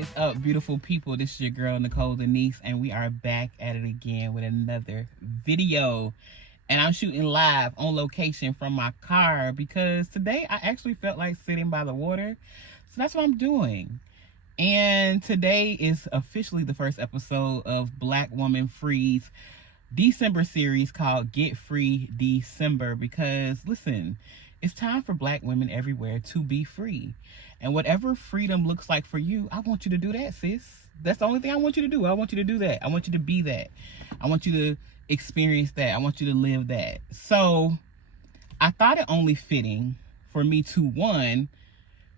is up, beautiful people? This is your girl, Nicole Denise, and we are back at it again with another video. And I'm shooting live on location from my car because today I actually felt like sitting by the water. So that's what I'm doing. And today is officially the first episode of Black Woman Free's December series called Get Free December, because listen, it's time for Black women everywhere to be free. And whatever freedom looks like for you, I want you to do that, sis. That's the only thing I want you to do. I want you to do that. I want you to be that. I want you to experience that. I want you to live that. So I thought it only fitting for me to, one,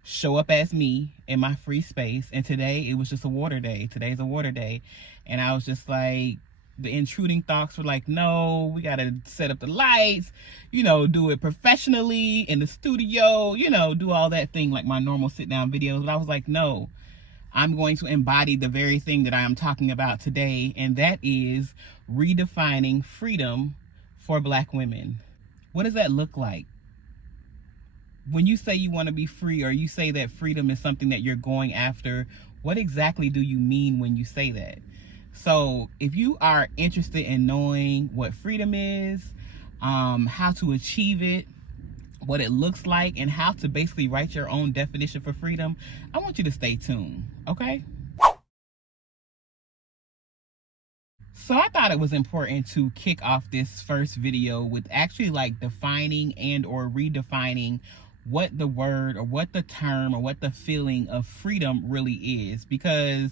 show up as me in my free space. And today it was just a water day. Today's a water day. And I was just like, the intruding thoughts were like, no, we got to set up the lights, do it professionally in the studio, do all that thing like my normal sit down videos. But I was like, no, I'm going to embody the very thing that I am talking about today. And that is redefining freedom for Black women. What does that look like? When you say you want to be free, or you say that freedom is something that you're going after, what exactly do you mean when you say that? So if you are interested in knowing what freedom is, how to achieve it, what it looks like, and how to basically write your own definition for freedom, I want you to stay tuned, okay? So I thought it was important to kick off this first video with actually like defining and or redefining what the word or what the term or what the feeling of freedom really is. Because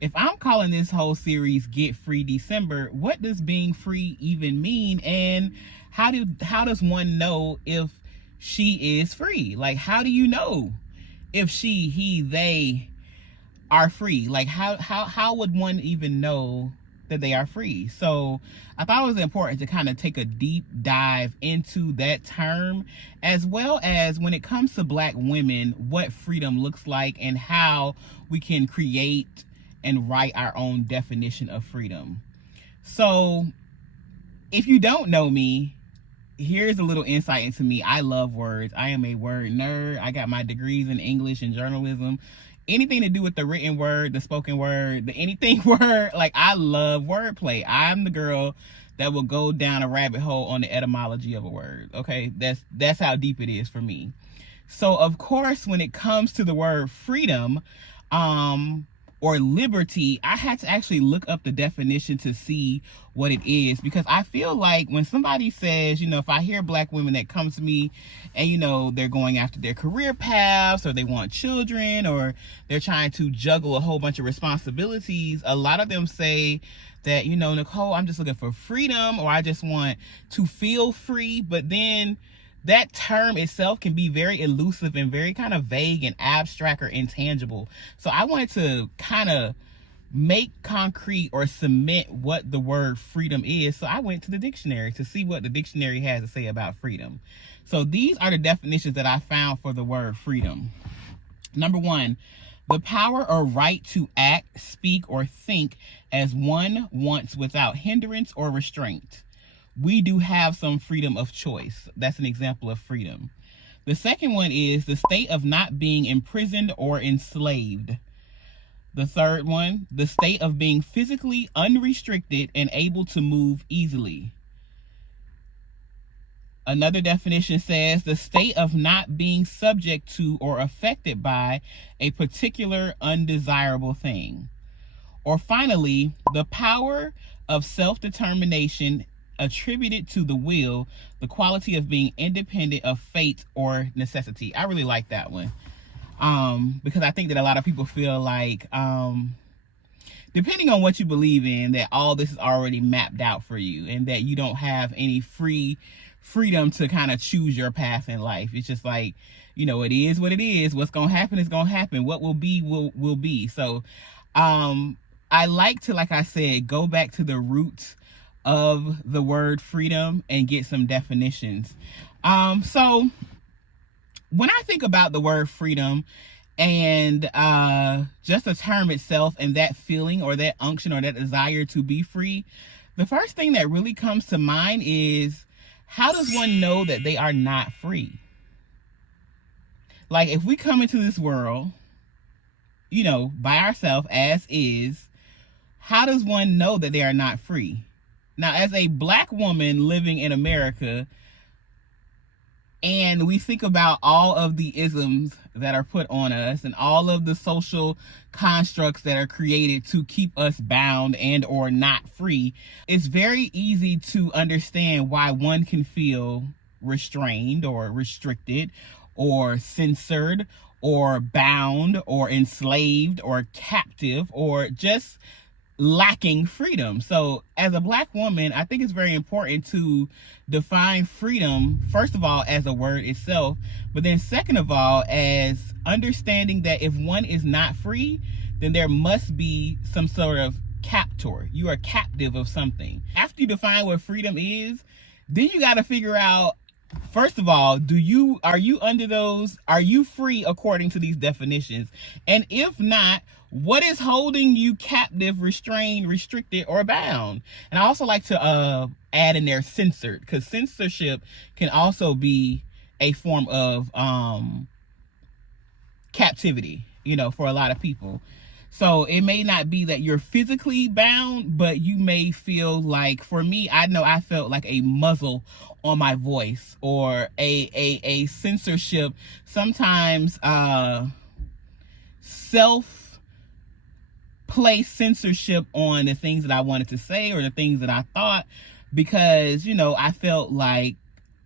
if I'm calling this whole series Get Free December, what does being free even mean? And how does one know if she is free? Like, how do you know if she, he, they are free? Like, how would one even know that they are free? So I thought it was important to kind of take a deep dive into that term, as well as when it comes to Black women, what freedom looks like and how we can create and write our own definition of freedom. So if you don't know me, here's a little insight into me. I love words. I am a word nerd. I got my degrees in English and journalism. Anything to do with the written word, the spoken word, the anything word, like I love wordplay. I'm the girl that will go down a rabbit hole on the etymology of a word. Okay, that's how deep it is for me. So of course, when it comes to the word freedom, or liberty, I had to actually look up the definition to see what it is, because I feel like when somebody says, if I hear Black women that come to me and, they're going after their career paths, or they want children, or they're trying to juggle a whole bunch of responsibilities, a lot of them say that, Nicole, I'm just looking for freedom, or I just want to feel free. But then that term itself can be very elusive and very kind of vague and abstract or intangible. So I wanted to kind of make concrete or cement what the word freedom is. So I went to the dictionary to see what the dictionary has to say about freedom. So these are the definitions that I found for the word freedom. Number one, the power or right to act, speak, or think as one wants without hindrance or restraint. We do have some freedom of choice. That's an example of freedom. The second one is the state of not being imprisoned or enslaved. The third one, the state of being physically unrestricted and able to move easily. Another definition says the state of not being subject to or affected by a particular undesirable thing. Or finally, the power of self-determination attributed to the will, the quality of being independent of fate or necessity. I really like that one, because I think that a lot of people feel like, depending on what you believe in, that all this is already mapped out for you, and that you don't have any freedom to kind of choose your path in life. It's just like, it is what it is. What's gonna happen is gonna happen. What will be will be. So I like to, like I said, go back to the roots of the word freedom and get some definitions. So when I think about the word freedom and just the term itself and that feeling or that unction or that desire to be free, the first thing that really comes to mind is, how does one know that they are not free? Like, if we come into this world by ourselves as is, how does one know that they are not free? Now, as a Black woman living in America, and we think about all of the isms that are put on us and all of the social constructs that are created to keep us bound and or not free, it's very easy to understand why one can feel restrained or restricted or censored or bound or enslaved or captive or just lacking freedom. So as a Black woman, I think it's very important to define freedom, first of all, as a word itself, but then second of all, as understanding that if one is not free, then there must be some sort of captor. You are captive of something. After you define what freedom is, then you got to figure out, first of all, are you free according to these definitions? And if not, what is holding you captive, restrained, restricted, or bound? And I also like to add in there censored, because censorship can also be a form of captivity, for a lot of people. So it may not be that you're physically bound, but you may feel like, for me, I know I felt like a muzzle on my voice, or a censorship, sometimes self-place censorship on the things that I wanted to say or the things that I thought, because, I felt like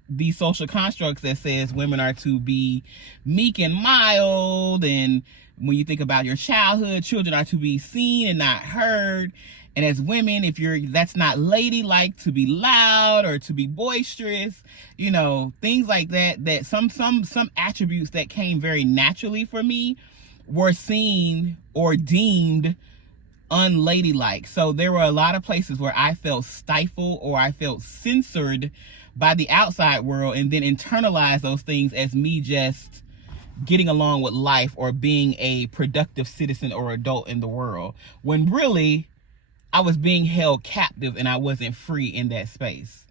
these social constructs that says women are to be meek and mild, and when you think about your childhood, children are to be seen and not heard. And as women, that's not ladylike to be loud or to be boisterous, things like that, that some attributes that came very naturally for me were seen or deemed unladylike. So there were a lot of places where I felt stifled or I felt censored by the outside world, and then internalized those things as me just getting along with life or being a productive citizen or adult in the world, when really I was being held captive and I wasn't free in that space.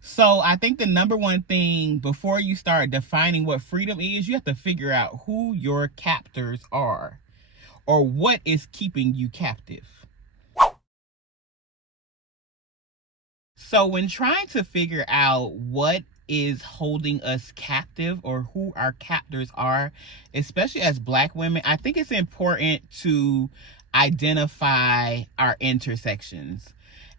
So I think the number one thing before you start defining what freedom is, you have to figure out who your captors are, or what is keeping you captive. So when trying to figure out what is holding us captive or who our captors are, especially as Black women, I think it's important to identify our intersections.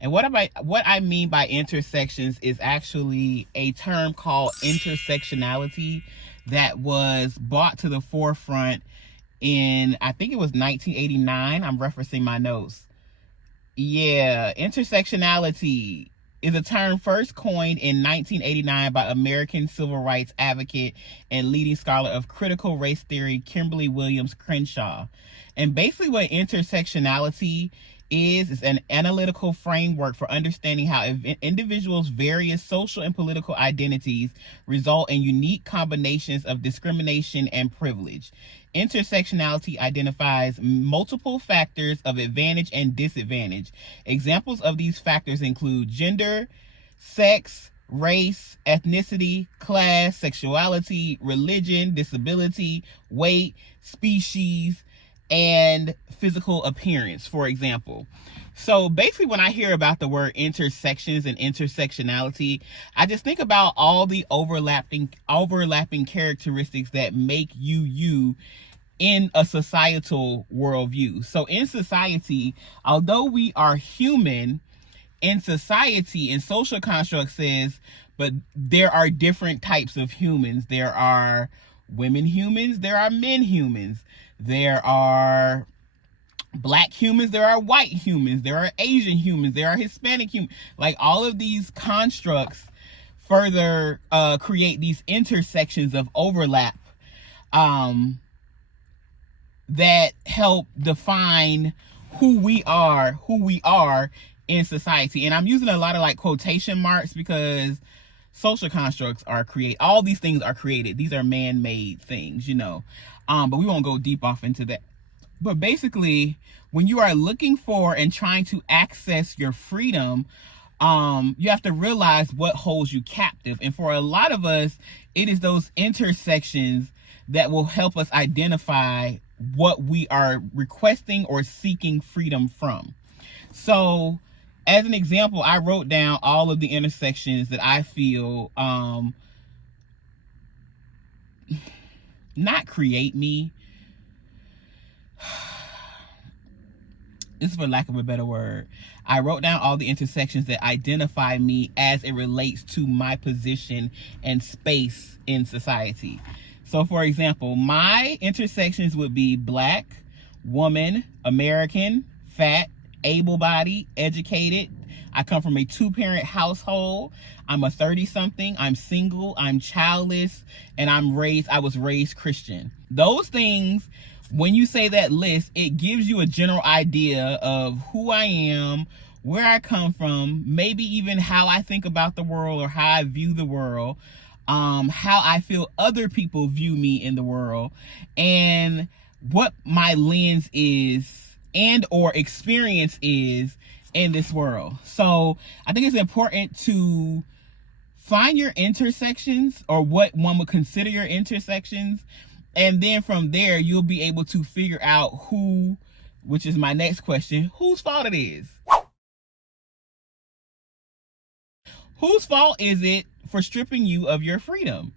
And what I mean by intersections is actually a term called intersectionality that was brought to the forefront in, I think it was 1989. I'm referencing my notes. Yeah, intersectionality is a term first coined in 1989 by American civil rights advocate and leading scholar of critical race theory, Kimberly Williams Crenshaw. And basically what intersectionality is an analytical framework for understanding how individuals' various social and political identities result in unique combinations of discrimination and privilege. Intersectionality identifies multiple factors of advantage and disadvantage. Examples of these factors include gender, sex, race, ethnicity, class, sexuality, religion, disability, weight, species, and physical appearance, for example. So basically, when I hear about the word intersections and intersectionality, I just think about all the overlapping characteristics that make you in a societal worldview. So in society, although we are human, in society, in social construct says, but there are different types of humans. There are women humans, there are men humans, there are Black humans, there are white humans, there are Asian humans, there are Hispanic humans. Like, all of these constructs further create these intersections of overlap that help define who we are in society. And I'm using a lot of like quotation marks because social constructs are created. All these things are created. These are man-made things, but we won't go deep off into that. But basically, when you are looking for and trying to access your freedom, you have to realize what holds you captive. And for a lot of us, it is those intersections that will help us identify what we are requesting or seeking freedom from. So as an example, I wrote down all of the intersections that I feel not create me. This is for lack of a better word. I wrote down all the intersections that identify me as it relates to my position and space in society. So for example, my intersections would be Black, woman, American, fat, able-bodied, educated. I come from a 2-parent household. I'm a 30-something. I'm single. I'm childless. And I was raised Christian. Those things, when you say that list, it gives you a general idea of who I am, where I come from, maybe even how I think about the world or how I view the world, how I feel other people view me in the world, and what my lens is and or experience is in this world. So I think it's important to find your intersections, or what one would consider your intersections, and then from there you'll be able to figure out who, which is my next question, whose fault it is. Whose fault is it for stripping you of your freedom?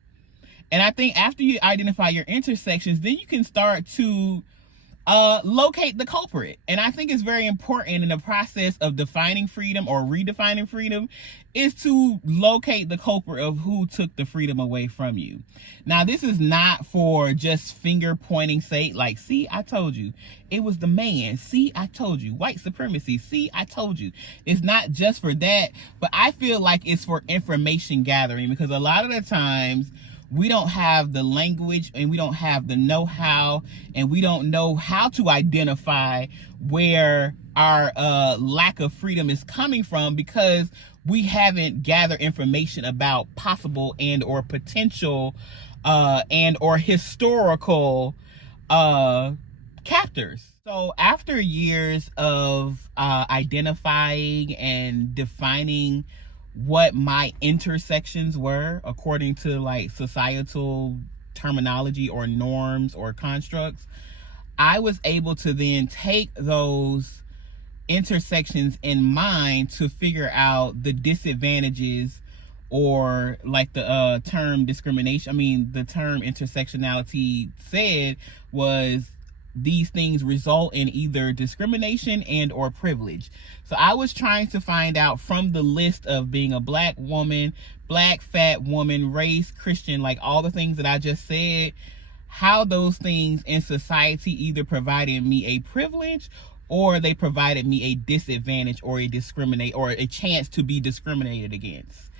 And I think after you identify your intersections, then you can start to locate the culprit. And I think it's very important in the process of defining freedom or redefining freedom is to locate the culprit of who took the freedom away from you. Now, this is not for just finger pointing sake, like, see, I told you. It was the man. See, I told you. White supremacy. See, I told you. It's not just for that, but I feel like it's for information gathering, because a lot of the times we don't have the language and we don't have the know-how, and we don't know how to identify where our lack of freedom is coming from, because we haven't gathered information about possible and or potential and or historical captors. So after years of identifying and defining what my intersections were according to like societal terminology or norms or constructs, I was able to then take those intersections in mind to figure out the disadvantages, or like the term discrimination, the term intersectionality said was these things result in either discrimination and or privilege. So I was trying to find out from the list of being a Black woman, Black fat woman, raised Christian, like all the things that I just said, how those things in society either provided me a privilege or they provided me a disadvantage or a chance to be discriminated against.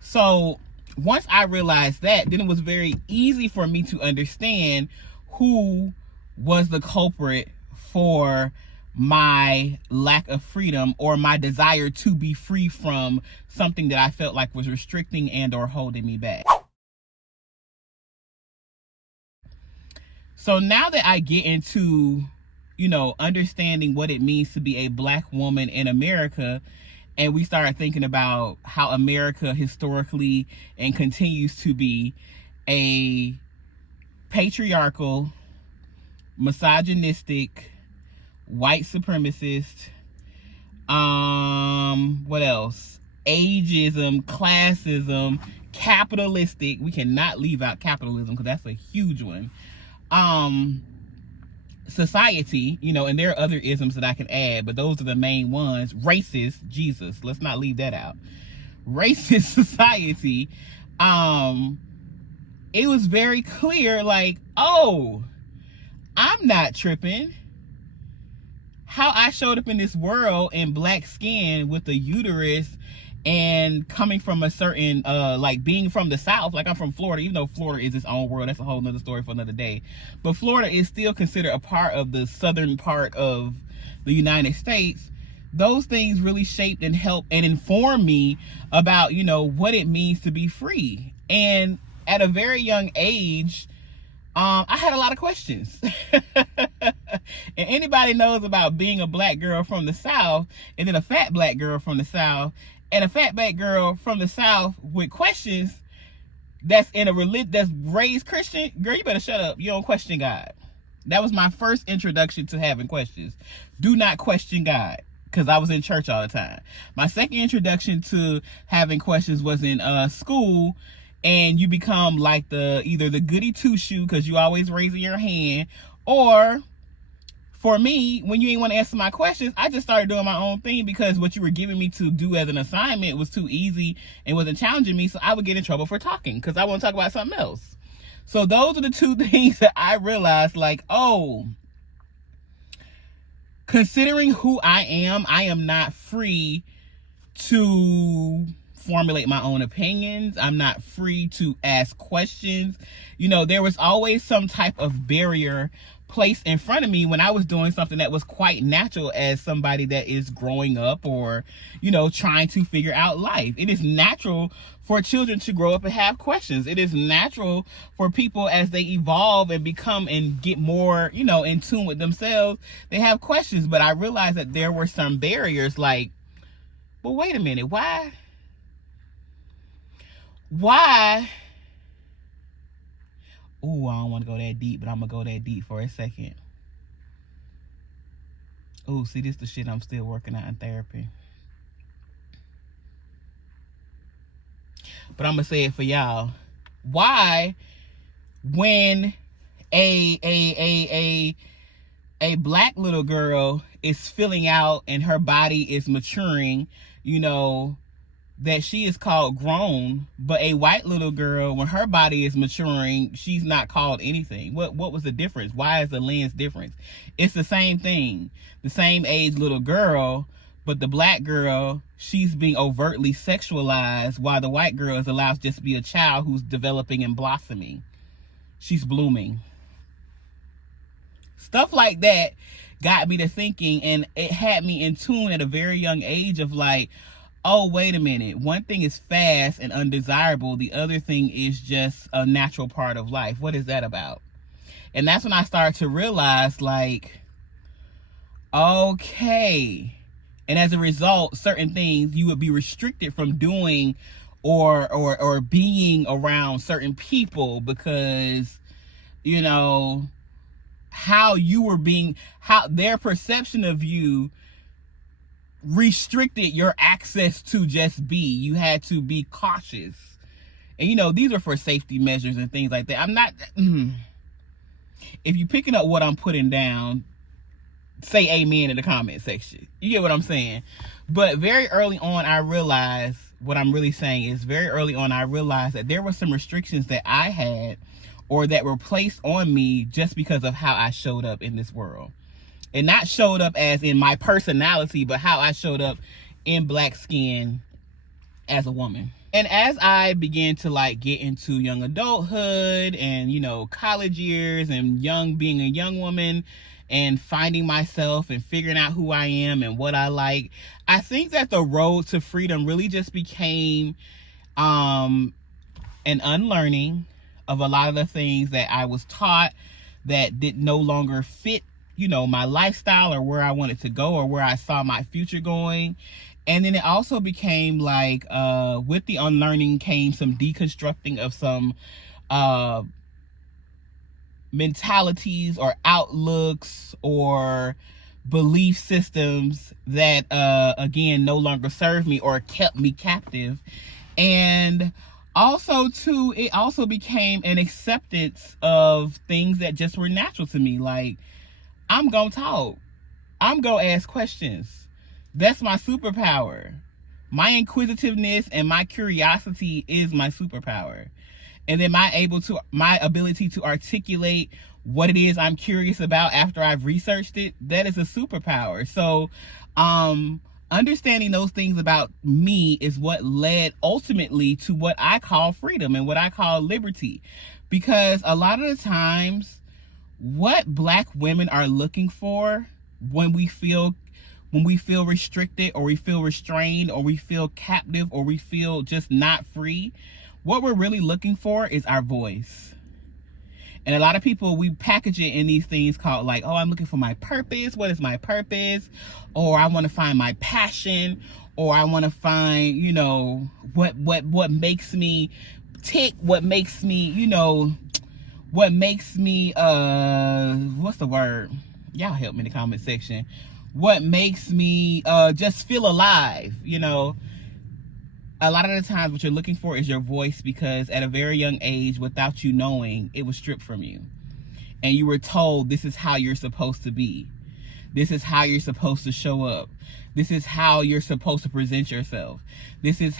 So once I realized that, then it was very easy for me to understand who was the culprit for my lack of freedom, or my desire to be free from something that I felt like was restricting and or holding me back. So now that I get into, understanding what it means to be a Black woman in America, and we start thinking about how America historically and continues to be a patriarchal, misogynistic, white supremacist, what else? Ageism, classism, capitalistic. We cannot leave out capitalism because that's a huge one. Society, and there are other isms that I can add, but those are the main ones. Racist, Jesus, let's not leave that out. Racist society. It was very clear, like, oh, I'm not tripping. How I showed up in this world in Black skin with a uterus and coming from a certain, like being from the South, like I'm from Florida, even though Florida is its own world, that's a whole nother story for another day. But Florida is still considered a part of the southern part of the United States. Those things really shaped and helped and informed me about, what it means to be free. And at a very young age, I had a lot of questions. And anybody knows about being a Black girl from the South, and then a fat Black girl from the South, and a fat Black girl from the South with questions that's in a religion that's raised Christian, girl, you better shut up. You don't question God. That was my first introduction to having questions. Do not question God, because I was in church all the time. My second introduction to having questions was in school, and you become like either the goody two-shoe because you always raising your hand, or for me, when you ain't want to answer my questions, I just started doing my own thing because what you were giving me to do as an assignment was too easy and wasn't challenging me, so I would get in trouble for talking because I want to talk about something else. So those are the two things that I realized, like, oh, considering who I am not free to formulate my own opinions. I'm not free to ask questions. You know, there was always some type of barrier placed in front of me when I was doing something that was quite natural as somebody that is growing up or, you know, trying to figure out life. It is natural for children to grow up and have questions. It is natural for people as they evolve and become and get more, you know, in tune with themselves, they have questions. But I realized that there were some barriers like, well, wait a minute, why? Oh, I don't want to go that deep, but I'm going to go that deep for a second. Oh, see, this is the shit I'm still working out in therapy. But I'm going to say it for y'all. Why, when a black little girl is filling out and her body is maturing, you know, that she is called grown, but a white little girl, when her body is maturing, she's not called anything? What was the difference? Why is the lens difference? It's the same thing. The same age little girl, but the black girl, she's being overtly sexualized, while the white girl is allowed just to be a child who's developing and blossoming. She's blooming. Stuff like that got me to thinking, and it had me in tune at a very young age of like, oh, wait a minute. One thing is fast and undesirable. The other thing is just a natural part of life. What is that about? And that's when I started to realize, like, okay. And as a result, certain things you would be restricted from doing or being around certain people because, you know, how their perception of you restricted your access to just be. You had to be cautious. And, you know, these are for safety measures and things like that. I'm not, if you're picking up what I'm putting down, say amen in the comment section. You get what I'm saying? But very early on, I realized, what I'm really saying is very early on, I realized that there were some restrictions that I had or that were placed on me just because of how I showed up in this world. And not showed up as in my personality, but how I showed up in black skin as a woman. And as I began to like get into young adulthood and, you know, college years and being a young woman and finding myself and figuring out who I am and what I like, I think that the road to freedom really just became an unlearning of a lot of the things that I was taught that did no longer fit, you know, my lifestyle or where I wanted to go or where I saw my future going. And then it also became like, with the unlearning came some deconstructing of some mentalities or outlooks or belief systems that, again, no longer served me or kept me captive. And also, too, it also became an acceptance of things that just were natural to me. Like, I'm gonna talk. I'm gonna ask questions. That's my superpower. My inquisitiveness and my curiosity is my superpower. And then my ability to articulate what it is I'm curious about after I've researched it, that is a superpower. So, understanding those things about me is what led ultimately to what I call freedom and what I call liberty. Because a lot of the times, what black women are looking for when we feel restricted or we feel restrained or we feel captive or we feel just not free, what we're really looking for is our voice. And a lot of people, we package it in these things called like, oh, I'm looking for my purpose. What is my purpose? Or I want to find my passion, or I want to find, you know, what makes me tick, what makes me, you know, what makes me, what's the word? Y'all help me in the comment section. What makes me just feel alive, you know? A lot of the times what you're looking for is your voice, because at a very young age, without you knowing, it was stripped from you. And you were told this is how you're supposed to be. This is how you're supposed to show up. This is how you're supposed to present yourself. This is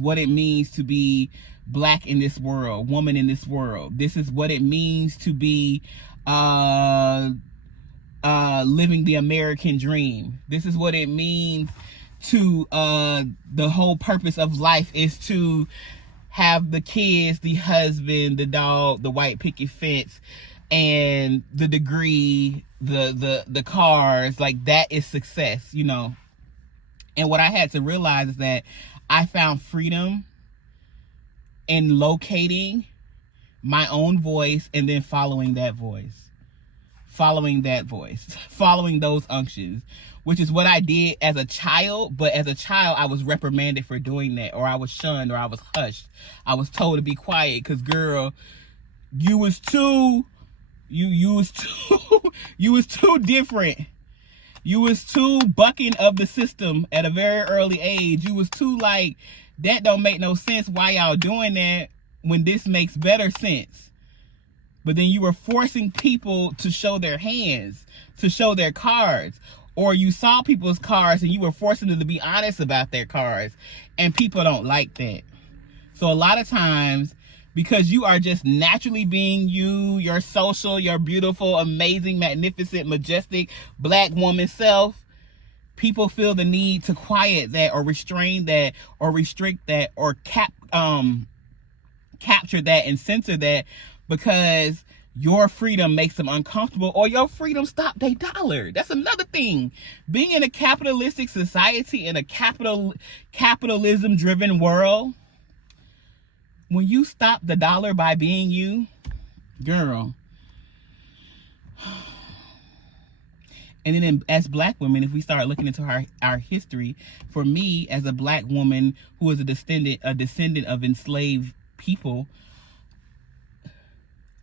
what it means to be black in this world, woman in this world. This is what it means to be living the American dream. This is what it means to the whole purpose of life is to have the kids, the husband, the dog, the white picket fence, and the degree, the cars. Like, that is success, you know. And what I had to realize is that I found freedom in locating my own voice and then following that voice, following those unctions, which is what I did as a child. But as a child, I was reprimanded for doing that, or I was shunned, or I was hushed. I was told to be quiet because, girl, you was too different. You was too bucking of the system at a very early age. You was too like, that don't make no sense. Why y'all doing that when this makes better sense? But then you were forcing people to show their hands, to show their cards. Or you saw people's cards and you were forcing them to be honest about their cards. And people don't like that. So a lot of times, because you are just naturally being you, your social, your beautiful, amazing, magnificent, majestic black woman self, people feel the need to quiet that, or restrain that, or restrict that, or capture that and censor that, because your freedom makes them uncomfortable, or your freedom stop their dollar. That's another thing. Being in a capitalistic society, in a capitalism driven world, when you stop the dollar by being you, girl. And then as black women, if we start looking into our history, for me as a black woman who is a descendant of enslaved people,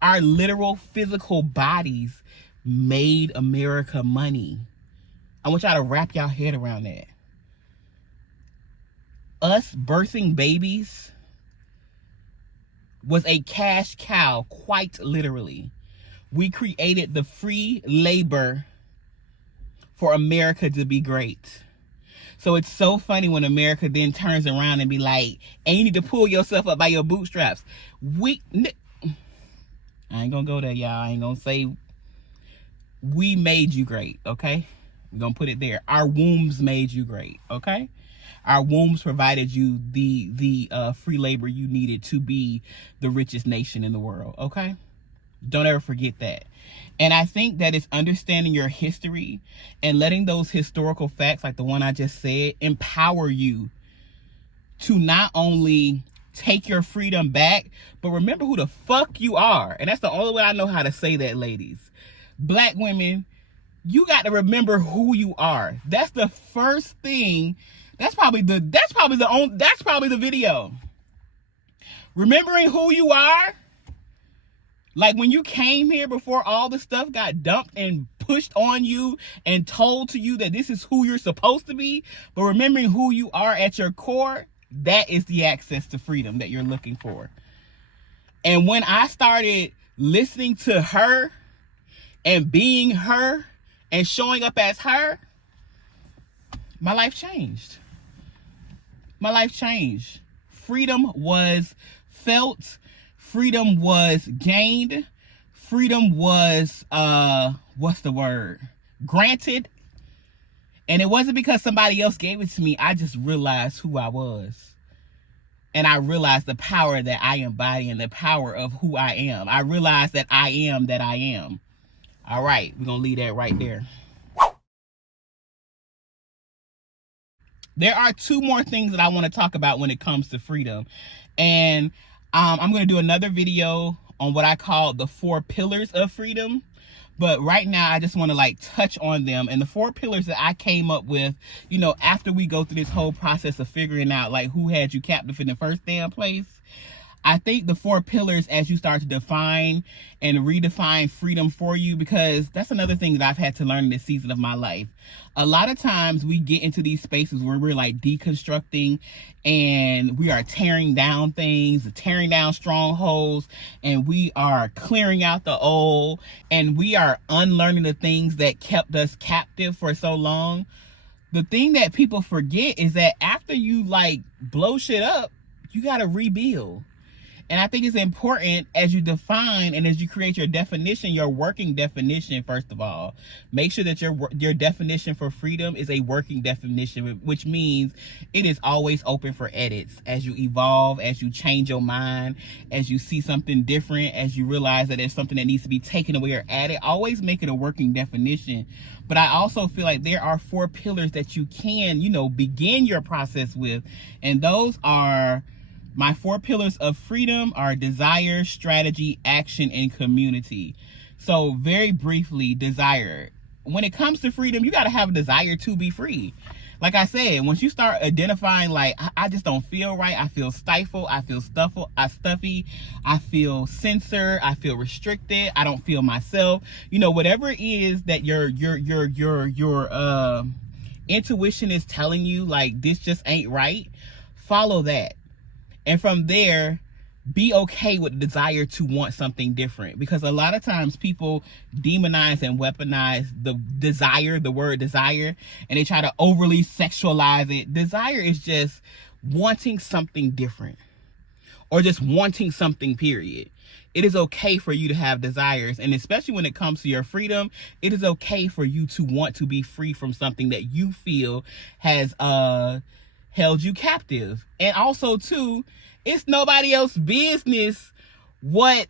our literal physical bodies made America money. I want y'all to wrap y'all head around that. Us birthing babies was a cash cow, quite literally. We created the free labor for America to be great. So it's so funny when America then turns around and be like, and you need to pull yourself up by your bootstraps. I ain't gonna go there, y'all. I ain't gonna say we made you great, okay? We're gonna put it there. Our wombs made you great, okay? Our wombs provided you the free labor you needed to be the richest nation in the world, okay? Don't ever forget that. And I think that it's understanding your history and letting those historical facts, like the one I just said, empower you to not only take your freedom back, but remember who the fuck you are. And that's the only way I know how to say that, ladies. Black women, you got to remember who you are. That's the first thing. That's probably the video. Remembering who you are. Like when you came here, before all the stuff got dumped and pushed on you and told to you that this is who you're supposed to be, but remembering who you are at your core, that is the access to freedom that you're looking for. And when I started listening to her and being her and showing up as her, my life changed. My life changed. Freedom was felt. Freedom was gained. Freedom was, granted. And it wasn't because somebody else gave it to me. I just realized who I was. And I realized the power that I embody and the power of who I am. I realized that I am that I am. All right, we're going to leave that right there. There are two more things that I want to talk about when it comes to freedom. And I'm going to do another video on what I call the 4 pillars of freedom. But right now, I just want to touch on them. And the 4 pillars that I came up with, you know, after we go through this whole process of figuring out who had you captive in the first damn place, I think the 4 pillars, as you start to define and redefine freedom for you, because that's another thing that I've had to learn in this season of my life. A lot of times we get into these spaces where we're like deconstructing and we are tearing down things, tearing down strongholds, and we are clearing out the old, and we are unlearning the things that kept us captive for so long. The thing that people forget is that after you like blow shit up, you got to rebuild. And I think it's important as you define and as you create your definition, your working definition, first of all, make sure that your definition for freedom is a working definition, which means it is always open for edits. As you evolve, as you change your mind, as you see something different, as you realize that there's something that needs to be taken away or added, always make it a working definition. But I also feel like there are 4 pillars that you can, begin your process with. And those are, my 4 pillars of freedom are desire, strategy, action, and community. So very briefly, desire. When it comes to freedom, you got to have a desire to be free. Like I said, once you start identifying, like, I just don't feel right, I feel stifled, I feel stuffy, I feel censored, I feel restricted, I don't feel myself. Whatever it is that your intuition is telling you, like, this just ain't right, follow that. And from there, be okay with the desire to want something different. Because a lot of times people demonize and weaponize the word desire, and they try to overly sexualize it. Desire is just wanting something different, or just wanting something, period. It is okay for you to have desires. And especially when it comes to your freedom, it is okay for you to want to be free from something that you feel has held you captive. And also too, it's nobody else's business what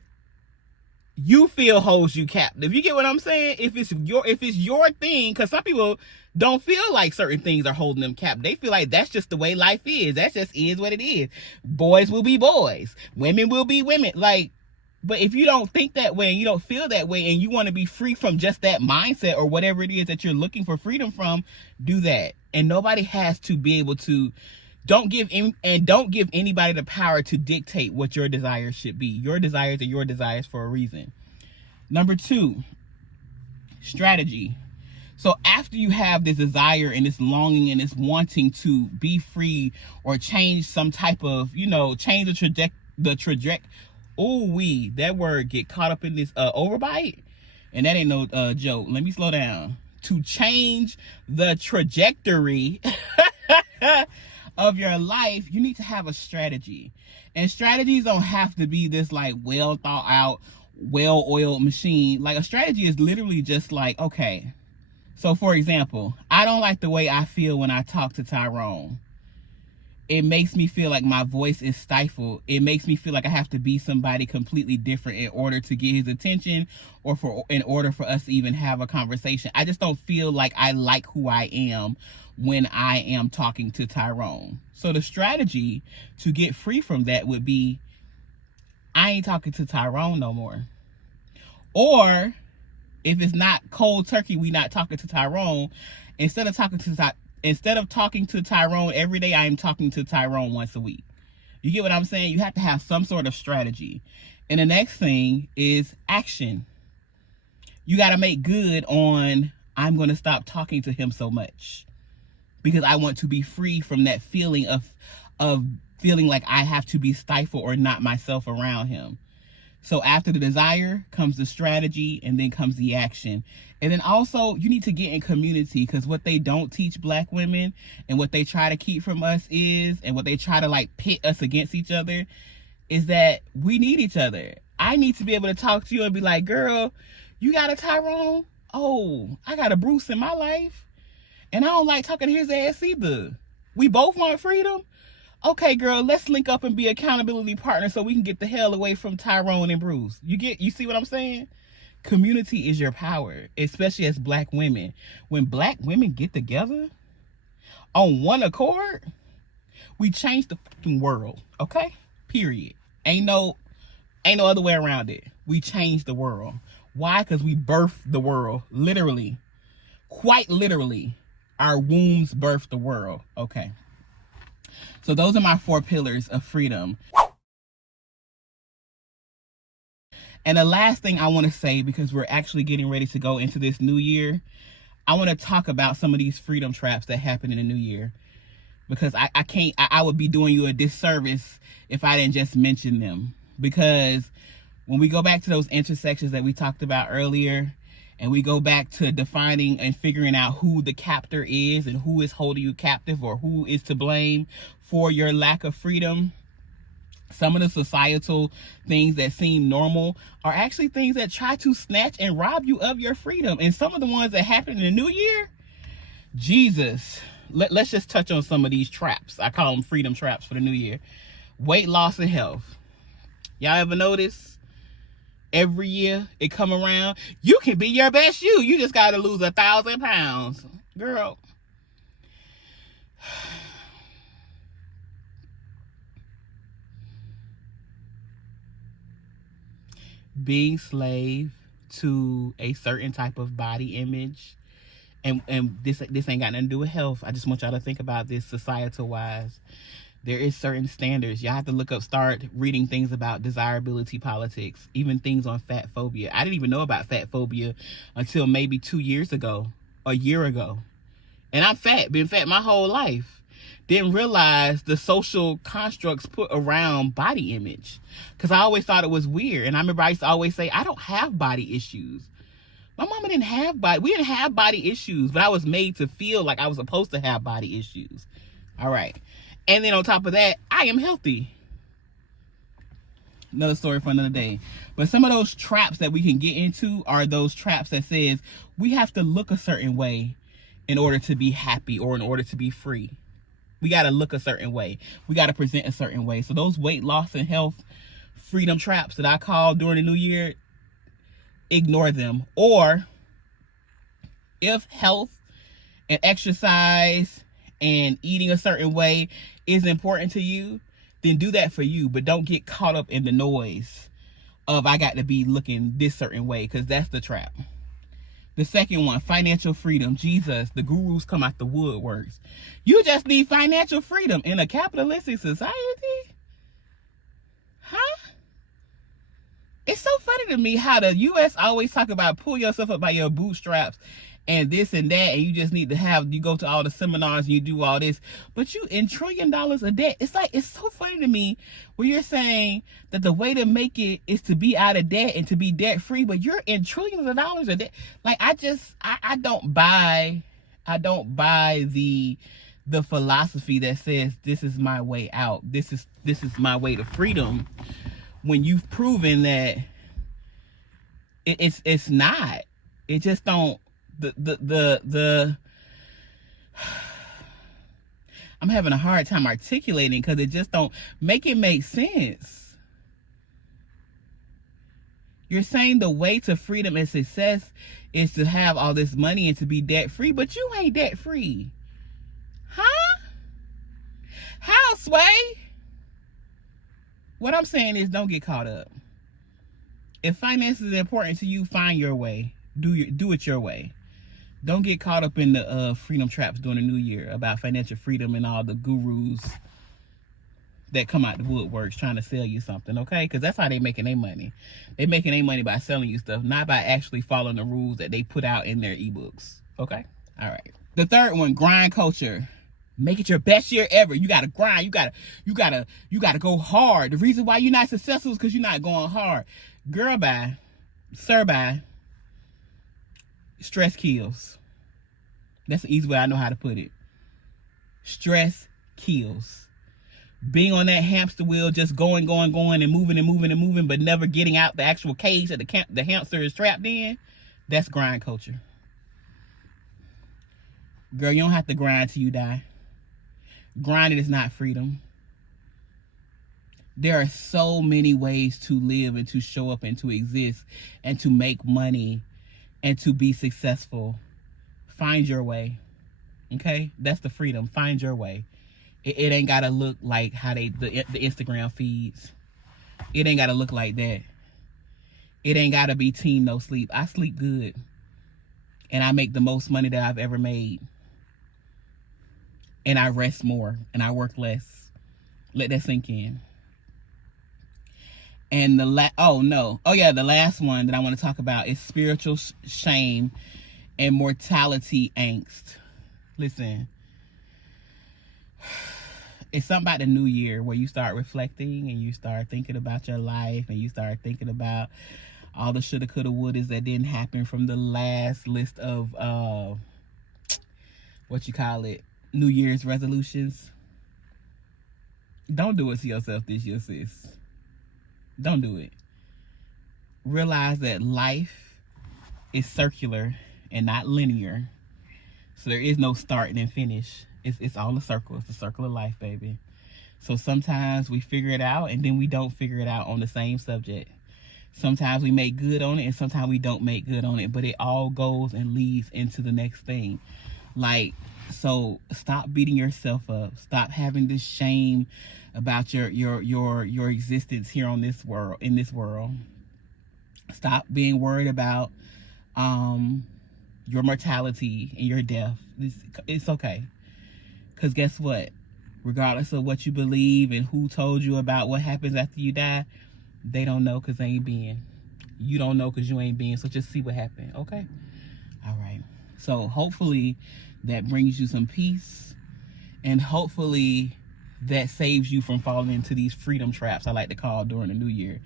you feel holds you captive. You get what I'm saying? If it's your thing, because some people don't feel like certain things are holding them captive. They feel like that's just the way life is. That just is what it is. Boys will be boys, women will be women. But if you don't think that way and you don't feel that way and you want to be free from just that mindset or whatever it is that you're looking for freedom from, do that. And nobody has to be able to, don't give anybody the power to dictate what your desires should be. Your desires are your desires for a reason. Number 2, strategy. So after you have this desire and this longing and this wanting to be free or change some type of, change the trajectory. That word get caught up in this overbite, and that ain't no joke. Let me slow down. To change the trajectory of your life, you need to have a strategy. And strategies don't have to be this like well thought out, well-oiled machine. Like, a strategy is literally just like, okay, so for example, I don't like the way I feel when I talk to Tyrone. It makes me feel like my voice is stifled. It makes me feel like I have to be somebody completely different in order to get his attention, or in order for us to even have a conversation. I just don't feel like I like who I am when I am talking to Tyrone. So the strategy to get free from that would be, I ain't talking to Tyrone no more. Or if it's not cold turkey, we not talking to Tyrone, instead of talking to Tyrone every day, I am talking to Tyrone once a week. You get what I'm saying? You have to have some sort of strategy. And the next thing is action. You got to make good on, I'm going to stop talking to him so much, because I want to be free from that feeling of feeling like I have to be stifled or not myself around him. So after the desire comes the strategy, and then comes the action. And then also, you need to get in community, because what they don't teach Black women, and what they try to keep from us is, and what they try to like pit us against each other, is that we need each other. I need to be able to talk to you and be like, girl, you got a Tyrone? Oh, I got a Bruce in my life, and I don't like talking to his ass either. We both want freedom. Okay, girl, let's link up and be accountability partners so we can get the hell away from Tyrone and Bruce. You see what I'm saying? Community is your power, especially as Black women. When Black women get together on one accord, we change the fucking world, okay? Period. Ain't no other way around it. We change the world. Why? Because we birthed the world. Literally. Quite literally. Our wombs birthed the world. Okay. So those are my 4 pillars of freedom. And the last thing I want to say, because we're actually getting ready to go into this new year, I want to talk about some of these freedom traps that happen in the new year, because I would be doing you a disservice if I didn't just mention them. Because when we go back to those intersections that we talked about earlier, and we go back to defining and figuring out who the captor is and who is holding you captive, or who is to blame for your lack of freedom, some of the societal things that seem normal are actually things that try to snatch and rob you of your freedom. And some of the ones that happen in the new year, Jesus, let's just touch on some of these traps. I call them freedom traps for the new year. Weight loss and health. Y'all ever notice? Every year it come around, you can be your best you. You just got to lose 1,000 pounds. Girl. Being slave to a certain type of body image, and this ain't got nothing to do with health. I just want y'all to think about this societal wise. There is certain standards. Y'all have to start reading things about desirability politics, even things on fat phobia. I didn't even know about fat phobia until maybe 2 years ago, a year ago. And I'm fat, been fat my whole life. Didn't realize the social constructs put around body image, because I always thought it was weird. And I remember I used to always say, I don't have body issues. My mama didn't have we didn't have body issues, but I was made to feel like I was supposed to have body issues. All right. And then on top of that, I am healthy. Another story for another day. But some of those traps that we can get into are those traps that says we have to look a certain way in order to be happy, or in order to be free. We got to look a certain way. We got to present a certain way. So those weight loss and health freedom traps that I call during the new year, ignore them. Or if health and exercise and eating a certain way is important to you, then do that for you. But don't get caught up in the noise of I got to be looking this certain way, because that's the trap. The second one, financial freedom. Jesus, the gurus come out the woodworks. You just need financial freedom in a capitalistic society? Huh? It's so funny to me how the U.S. always talk about pull yourself up by your bootstraps and this and that, and you just need to you go to all the seminars and you do all this, but you in $1 trillion of debt. It's so funny to me where you're saying that the way to make it is to be out of debt and to be debt free, but you're in trillions of dollars of debt. Like, I don't buy the philosophy that says this is my way out. This is my way to freedom, when you've proven that it's not. It just don't. I'm having a hard time articulating, because it just don't make sense. You're saying the way to freedom and success is to have all this money and to be debt free, but you ain't debt free. Huh? How, Sway? What I'm saying is, don't get caught up. If finance is important to you, find your way. Do it your way. Don't get caught up in the freedom traps during the new year about financial freedom and all the gurus that come out the woodworks trying to sell you something, okay? Because that's how they making their money. They making their money by selling you stuff, not by actually following the rules that they put out in their ebooks, okay? All right. The third one, grind culture. Make it your best year ever. You gotta grind. You gotta go hard. The reason why you're not successful is because you're not going hard. Girl, bye. Sir, bye. Stress kills. That's the easy way I know how to put it. Stress kills. Being on that hamster wheel, just going and moving, but never getting out the actual cage that the hamster is trapped in, that's grind culture. Girl, you don't have to grind till you die. Grinding is not freedom. There are so many ways to live and to show up and to exist and to make money and to be successful. Find your way. Okay? That's the freedom. Find your way. It ain't got to look like how the Instagram feeds. It ain't got to look like that. It ain't got to be team no sleep. I sleep good. And I make the most money that I've ever made. And I rest more. And I work less. Let that sink in. And the the last one that I want to talk about is spiritual shame and mortality angst. Listen, it's something about the new year where you start reflecting and you start thinking about your life and you start thinking about all the shoulda, coulda, wouldas that didn't happen from the last list of New Year's resolutions. Don't do it to yourself this year, sis. Don't do it. Realize that life is circular and not linear. So there is no starting and finish. It's all a circle. It's a circle of life, baby. So sometimes we figure it out and then we don't figure it out on the same subject. Sometimes we make good on it and sometimes we don't make good on it, but it all goes and leads into the next thing. So stop beating yourself up. Stop having this shame about your existence here in this world. Stop being worried about your mortality and your death. It's okay. Because guess what? Regardless of what you believe and who told you about what happens after you die, they don't know because they ain't been. You don't know because you ain't been. So just see what happened. Okay? All right. So hopefully that brings you some peace. And hopefully that saves you from falling into these freedom traps, I like to call, during the new year.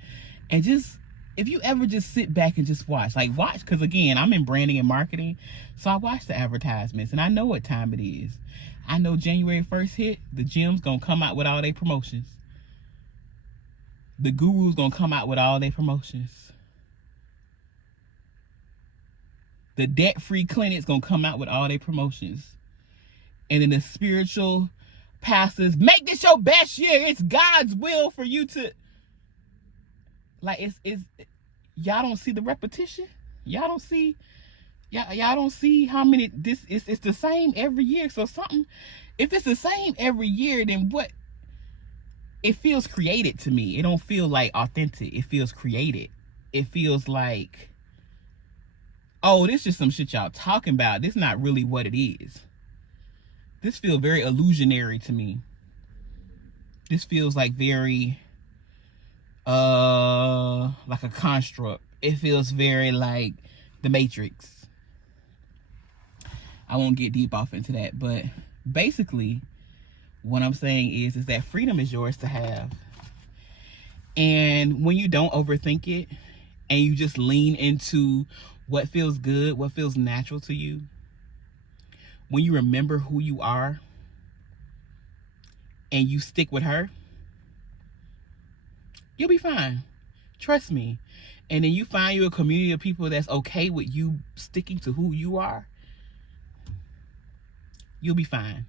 And just, if you ever just sit back and just watch, because again, I'm in branding and marketing, so I watch the advertisements and I know what time it is. I know January 1st hit, the gym's gonna come out with all their promotions. The guru's gonna come out with all their promotions. The debt-free clinic's gonna come out with all their promotions. And then the spiritual pastors, make this your best year. It's God's will for you to, it's y'all don't see the repetition. Y'all don't see how many it's the same every year. So if it's the same every year, then what? It feels created to me. It don't feel like authentic. It feels created. It feels like, oh, this is just some shit y'all talking about. This is not really what it is. This feels very illusionary to me. This feels like very like a construct. It feels very like the Matrix. I won't get deep off into that, but basically what I'm saying is that freedom is yours to have. And when you don't overthink it and you just lean into what feels good, what feels natural to you, when you remember who you are and you stick with her, you'll be fine. Trust me. And then you find you a community of people that's okay with you sticking to who you are, you'll be fine.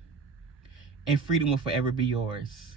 And freedom will forever be yours.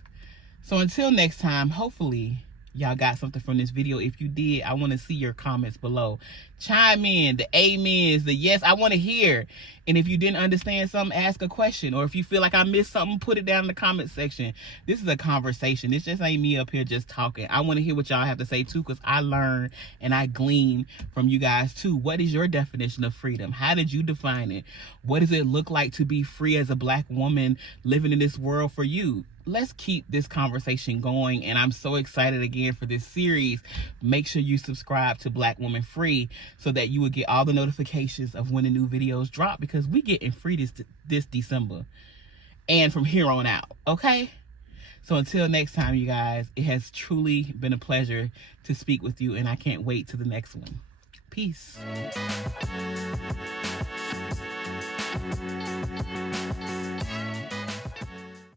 So until next time, hopefully y'all got something from this video. If you did, I want to see your comments below. Chime in, the amens, the yes, I want to hear. And if you didn't understand something, ask a question. Or if you feel like I missed something, put it down in the comment section. This is a conversation. This just ain't me up here just talking. I want to hear what y'all have to say too, because I learn and I glean from you guys too. What is your definition of freedom? How did you define it? What does it look like to be free as a Black woman living in this world for you? Let's keep this conversation going, and I'm so excited again for this series. Make sure you subscribe to Black Woman Free so that you will get all the notifications of when the new videos drop, because we getting free this December and from here on out, okay? So until next time, you guys, it has truly been a pleasure to speak with you, and I can't wait to the next one. Peace.